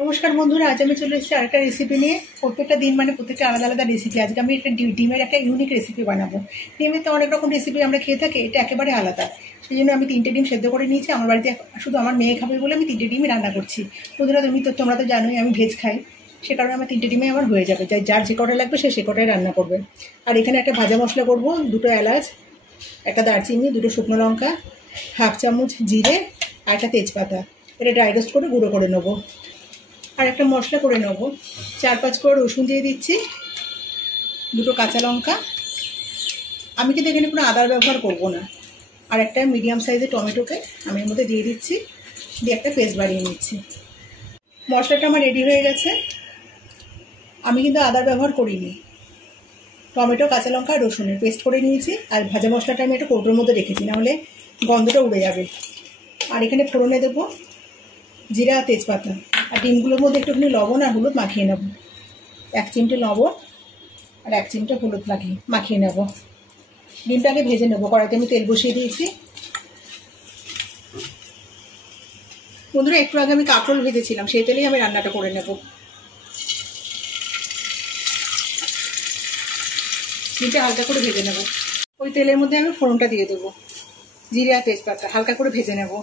নমস্কার বন্ধুরা, আজ আমি চলে এসেছি আরেকটা রেসিপি নিয়ে। প্রত্যেকটা দিন প্রত্যেকটা আলাদা আলাদা রেসিপি। আজকে আমি একটা ডিমের একটা ইউনিক রেসিপি বানাবো। ডিমের তো অনেক রকম রেসিপি আমরা খেয়ে থাকি, এটা একেবারে আলাদা। সেই জন্য আমি 3টে ডিম সেদ্ধ করে নিয়েছি। আমার বাড়িতে শুধু আমার মেয়ে খাবে বলে আমি 3টে ডিমই রান্না করছি। বন্ধুরা তোমরা তো জানোই আমি ভেজ খাই, সে কারণে আমার 3টে ডিমে আমার হয়ে যাবে। যার যে কটাই লাগবে সে কটাই রান্না করবে। আর এখানে একটা ভাজা মশলা করবো, 2টো এলাচ, একটা দারচিনি, 2টো শুকনো লঙ্কা, হাফ চামচ জিরে আর একটা তেজপাতা। এটা ড্রাই রোস্ট করে গুঁড়ো করে নেবো। আর একটা মশলা করে নেব, 4-5 কোয়া রসুন দিয়ে দিচ্ছি, 2টো কাঁচা লঙ্কা। আমি কিন্তু এখানে কোনো আদার ব্যবহার করব না। আর একটা মিডিয়াম সাইজের টমেটোকে আমি এর মধ্যে দিয়ে দিচ্ছি, দিয়ে একটা পেস্ট বানিয়ে নিচ্ছি। মশলাটা আমার রেডি হয়ে গেছে। আমি কিন্তু আদার ব্যবহার করিনি, টমেটো, কাঁচা লঙ্কা আর রসুনের পেস্ট করে নিয়েছি। আর ভাজা মশলাটা আমি একটা কৌটোর মধ্যে রেখেছি, নাহলে গন্ধটা উড়ে যাবে। আর এখানে ফোড়নে দেবো জিরা আর তেজপাতা। আর ডিমগুলোর মধ্যে একটুখানি লবণ আর হলুদ মাখিয়ে নেব। 1 চিমটে লবণ আর 1 চিমটে হলুদ মাখিয়ে নেব। ডিমটাকে ভেজে নেব। কড়াইতে আমি তেল বসিয়ে দিয়েছি। বন্ধুরা, একটু আগে আমি কাঁকরোল ভেজেছিলাম, সেই তেলেই আমি রান্নাটা করে নেব। ডিমটা হালকা করে ভেজে নেব। ওই তেলের মধ্যে আমি ফোড়নটা দিয়ে দেবো, জিরে আর তেজপাতা হালকা করে ভেজে নেব।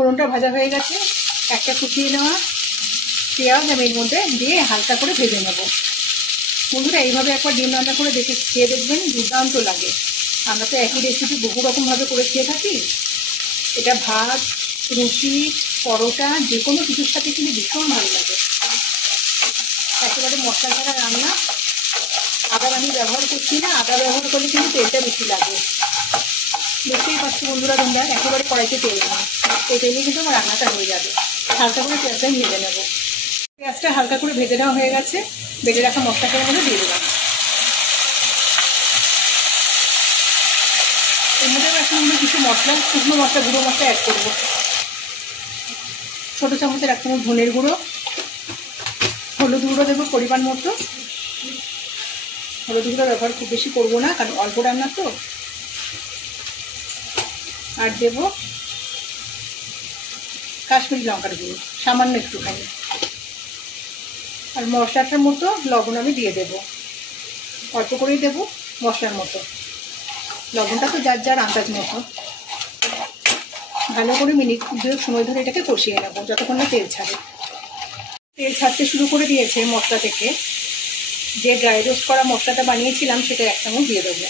ফোড়নটা ভাজা হয়ে গেছে। একটা কুচিয়ে নেওয়া পেঁয়াজ আমি এর মধ্যে দিয়ে হালকা করে ভেজে নেব। বন্ধুরা, এইভাবে একবার ডিম রান্না করে খেয়ে দেখবেন, দুর্দান্ত লাগে। আমরা তো একই রেসিপি বহু রকমভাবে করে খেয়ে থাকি। এটা ভাত, রুটি, পরোটা যে কোনো কিছুর সাথে কিন্তু ভীষণ ভালো লাগে। একেবারে মশলা ছাড়া রান্না। আদা আমি ব্যবহার করছি না, আদা ব্যবহার করলে কিন্তু তেলটা বেশি লাগে। দেখতেই পাচ্ছি বন্ধুরা, তোমরা একেবারে কড়াইতে তেল না, এই তেলেই কিন্তু আমার রান্নাটা হয়ে যাবে। হালকা করে পেঁয়াজটা ভেজে নেব। পেঁয়াজটা হালকা করে ভেজে নেওয়া হয়ে গেছে। বেটে রাখা মশলাটার মধ্যে দিয়ে দিলাম। এর মধ্যে এখন কিছু মশলা, শুকনো মশলা, গুঁড়ো মশলা অ্যাড করবো। ছোটো চামচের 1 চামচ ধনের গুঁড়ো, হলুদ গুঁড়ো দেবো পরিমাণ মতো। হলুদ গুঁড়ো ব্যবহার খুব বেশি করবো না, কারণ অল্প রান্না তো। আর দেবো কাশ্মীরি লঙ্কার গুঁড়ো সামান্য একটুখানি। আর মশলাটার মতো লবণ আমি দিয়ে দেবো, অল্প করেই দেবো মশলার মতো। লবণটা তো যার যার আন্দাজ মতো। ভালো করে মিনিট 2 সময় ধরে এটাকে কষিয়ে নেবো, যতক্ষণ না তেল ছাড়ে। তেল ছাড়তে শুরু করে দিয়েছে মশলা থেকে। যে ড্রাই রোস্ট করা মশলাটা বানিয়েছিলাম সেটা 1 চামচ দিয়ে দেবো।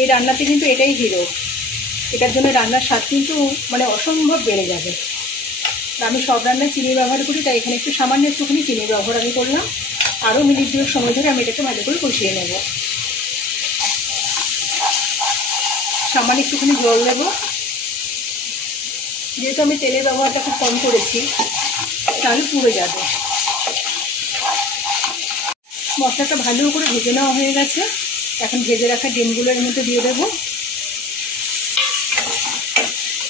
এই রান্নাতে কিন্তু এটাই হিরো। এটার জন্য রান্নার স্বাদ কিন্তু অসম্ভব বেড়ে যাবে। আমি সব রান্নায় চিনি ব্যবহার করি, তাই এখানে একটু সামান্য একটুখানি চিনি ব্যবহার আমি করলাম। আরও মিনিট 2 সময় ধরে আমি এটাকে ভালো করে কষিয়ে নেব। সামান্য একটুখানি জল দেব, যেহেতু আমি তেলের ব্যবহারটা খুব কম করেছি, তাহলে পুড়ে যাবে। মশলাটা ভালো করে ভেজে নেওয়া হয়ে গেছে। এখন ভেজে রাখা ডিমগুলো এর মধ্যে দিয়ে দেবো।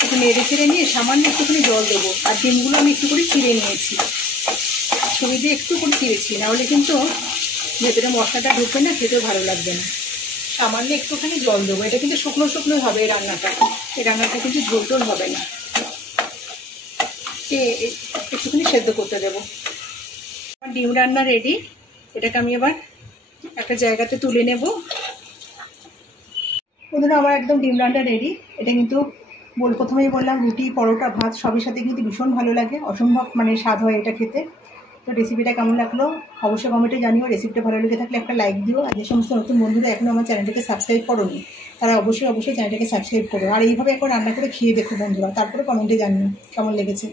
একটু নেড়ে চেড়ে নিয়ে সামান্য একটুখানি জল দেবো। আর ডিমগুলো আমি একটু করে চিড়ে নিয়েছি, ছুরি দিয়ে একটু করে চিড়েছি, নাহলে কিন্তু ভেতরে মশলাটা ঢুকবে না, খেতেও ভালো লাগবে না। সামান্য একটুখানি জল দেবো। এটা কিন্তু শুকনো শুকনো হবে এই রান্নাটা। এই রান্নাটা কিন্তু ঝোল টোল হবে না। একটুখানি সেদ্ধ করতে দেবো। আমার ডিম রান্না রেডি। এটাকে আমি এবার একটা জায়গাতে তুলে নেব। বন্ধুরা, আমার একদম ডিম রান্না রেডি। এটা কিন্তু প্রথমেই বললাম, রুটি, পরোটা, ভাত সবের সাথে কিন্তু ভীষণ ভালো লাগে। অসম্ভব স্বাদ হয় এটা খেতে। তো রেসিপিটা কেমন লাগলো অবশ্যই কমেন্টে জানিও। রেসিপিটা ভালো লেগে থাকলে একটা লাইক দিও। আর যে সমস্ত নতুন বন্ধুরা এখনও আমার চ্যানেলটাকে সাবস্ক্রাইব করোনি, তারা অবশ্যই চ্যানেলটাকে সাবস্ক্রাইব করো। আর এইভাবে একবার রান্না করে খেয়ে দেখো বন্ধুরা, তারপরে কমেন্টে জানিও কেমন লেগেছে।